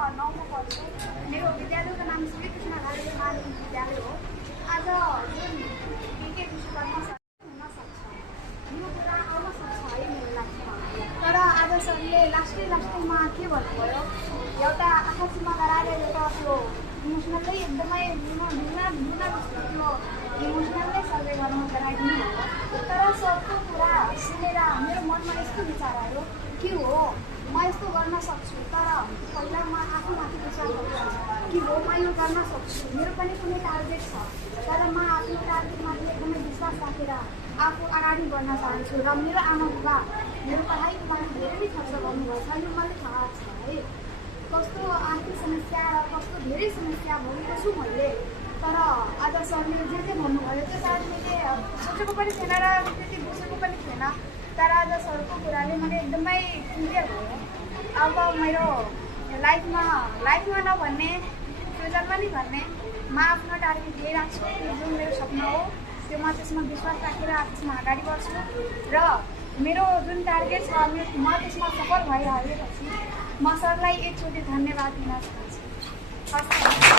9मा पढ्छु। मेरो विद्यालयको नाम श्री कृष्ण नारायण माध्यमिक विद्यालय हो। आज जुन के विषय गर्न हुनसक्छ यो कुरा आउन सक्छ है मेरो लाइफमा। तर आज सरले लास्टैमा के भन्नुभयो, एउटा आकाशमा गराएर एउटा त्यो इमोसनल्लै एकदमै ढुङ्गा जस्तो त्यो इमोसनल्लै सर्वे गर्नु गराइदिनु भयो। तर सरको कुरा सुनेर मेरो मनमा यस्तो विचार आयो कि हो म यस्तो गर्न सक्छु, तर पहिला म आफूमाथि विचार गर्छु कि हो म यो गर्न सक्छु। मेरो पनि कुनै टार्गेट छ, तर म आफ्नो टार्गेटमाथि एकदमै विश्वास राखेर आफू अगाडि बढ्न चाहन्छु। र मेरो आमा बुबा मेरो पढाइको लागि धेरै खर्च गर्नुभएको छ, यो मलाई थाहा छ है। कस्तो आर्थिक समस्या र कस्तो धेरै समस्या भोगेको छु मैले। तर आज सरले जे भन्नुभयो त्यो सायद मैले सोचेको पनि थिएन र त्यति बुझेको पनि थिएन। तर आज सरको कुराले मैले एकदमै क्लियर भयो। अब मेरो लाइफमा नभन्ने फ्युचरमा नि भन्ने म आफ्नो टार्गेट लिइरहेको छु। त्यो जुन मेरो सपना हो त्यो म त्यसमा विश्वास राखेर त्यसमा अगाडि बढ्छु। र मेरो जुन टार्गेट छ म त्यसमा सफल भइहालेपछि म सरलाई एकचोटि धन्यवाद दिन चाहन्छु।